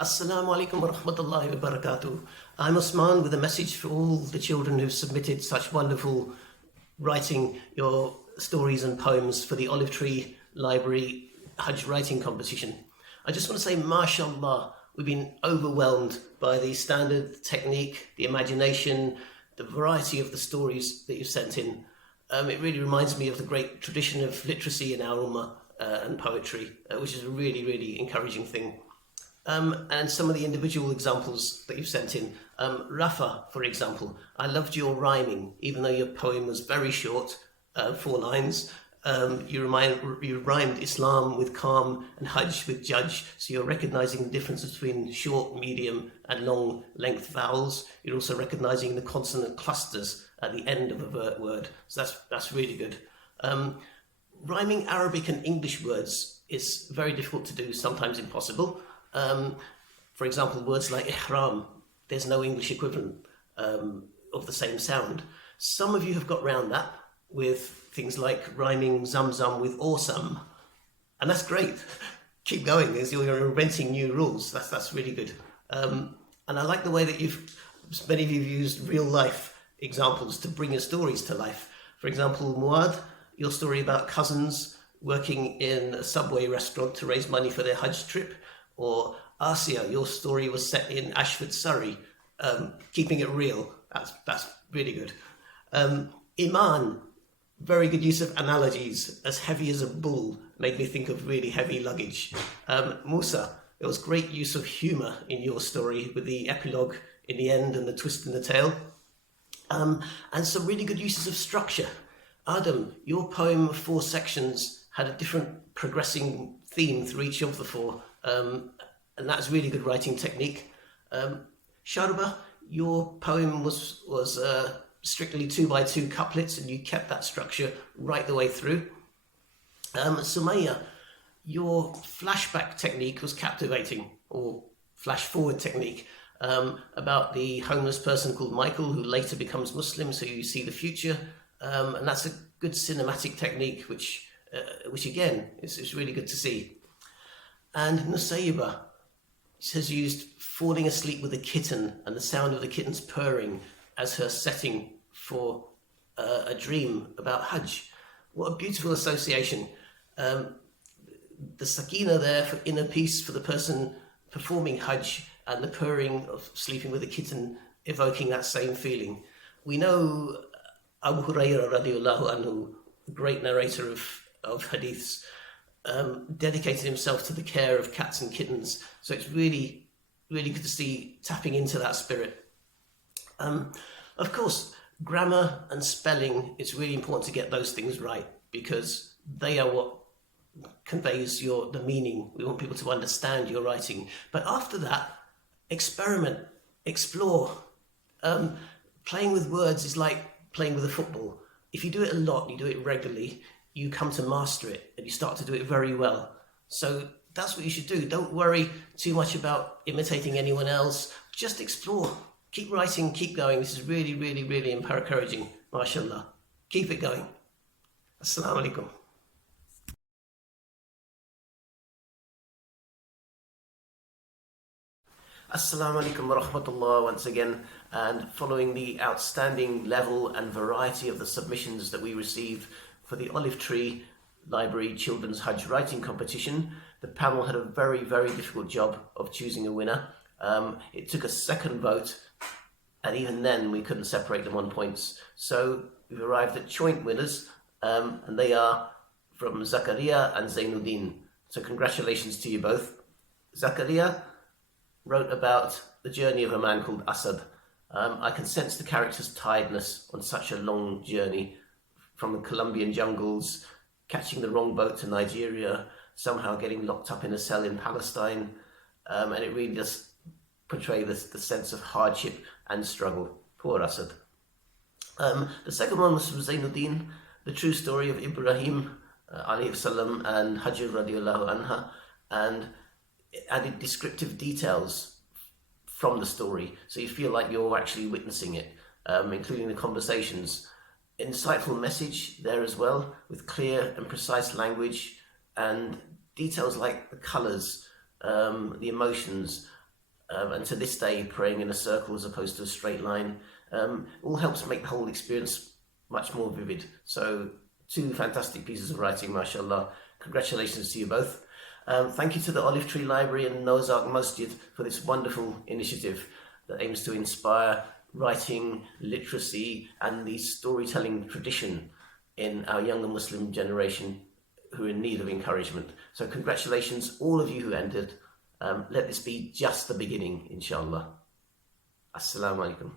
Assalamu alaikum wa rahmatullahi wa barakatuh. I'm Uthman with a message for all the children who've submitted such wonderful writing your stories and poems for the Olive Tree Library Hajj writing competition. I just want to say, mashallah, we've been overwhelmed by the standard technique, the imagination, the variety of the stories that you've sent in. It really reminds me of the great tradition of literacy in our ummah and poetry, which is a really, really encouraging thing. And some of the individual examples that you've sent in. Rafa, for example, I loved your rhyming, even though your poem was very short, 4 lines. You rhymed Islam with calm and Hajj with judge, so you're recognizing the difference between short, medium, and long length vowels. You're also recognizing the consonant clusters at the end of a word, so that's really good. Rhyming Arabic and English words is very difficult to do, sometimes impossible. For example, words like ihram, there's no English equivalent of the same sound. Some of you have got round that with things like rhyming zamzam with awesome, and that's great. Keep going, as you're inventing new rules. That's really good. And I like the way that many of you have used real life examples to bring your stories to life. For example, Muad, your story about cousins working in a Subway restaurant to raise money for their Hajj trip. Or Asia, your story was set in Ashford, Surrey, keeping it real. That's really good. Iman, very good use of analogies. As heavy as a bull made me think of really heavy luggage. Musa, there was great use of humour in your story with the epilogue in the end and the twist in the tail. And some really good uses of structure. Adam, your poem of 4 sections had a different progressing theme through each of the 4. And that's really good writing technique. Sharba, your poem was strictly 2x2 couplets, and you kept that structure right the way through. Sumaya, your flashback technique was captivating, or flash forward technique, about the homeless person called Michael who later becomes Muslim, so you see the future. And that's a good cinematic technique, which again is really good to see. And Nusayba has used falling asleep with a kitten and the sound of the kitten's purring as her setting for a dream about Hajj. What a beautiful association. The sakina there for inner peace for the person performing Hajj, and the purring of sleeping with a kitten evoking that same feeling. We know Abu Hurairah radiallahu anhu, the great narrator of hadiths, dedicated himself to the care of cats and kittens. So it's really, really good to see tapping into that spirit. Of course, grammar and spelling, it's really important to get those things right, because they are what conveys the meaning. We want people to understand your writing. But after that, experiment, explore. Playing with words is like playing with a football. If you do it a lot, you do it regularly, you come to master it and you start to do it very well. So that's what you should do. Don't worry too much about imitating anyone else. Just explore. Keep writing, keep going. This is really, really, really encouraging. MashaAllah. Keep it going. Assalamu alaikum. Assalamu alaikum wa rahmatullah once again, and following the outstanding level and variety of the submissions that we received for the Olive Tree Library Children's Hajj Writing Competition, the panel had a very, very difficult job of choosing a winner. It took a second vote, and even then we couldn't separate them on points. So we've arrived at joint winners, and they are from Zakaria and Zainuddin. So congratulations to you both. Zakaria wrote about the journey of a man called Asad. I can sense the character's tiredness on such a long journey, from the Colombian jungles, catching the wrong boat to Nigeria, somehow getting locked up in a cell in Palestine, and it really does portray the sense of hardship and struggle. Poor Asad. The second one was from Zainuddin, the true story of Ibrahim alayhi salam and Hajar radiallahu anha, and added descriptive details from the story, so you feel like you're actually witnessing it, including the conversations. Insightful message there as well, with clear and precise language and details like the colours, the emotions, and to this day praying in a circle as opposed to a straight line, all helps make the whole experience much more vivid. So 2 fantastic pieces of writing, mashallah. Congratulations to you both. Thank you to the Olive Tree Library and Noah's Ark Masjid for this wonderful initiative that aims to inspire writing, literacy, and the storytelling tradition in our younger Muslim generation who are in need of encouragement. So congratulations, all of you who entered. Let this be just the beginning, inshallah. Assalamu alaikum.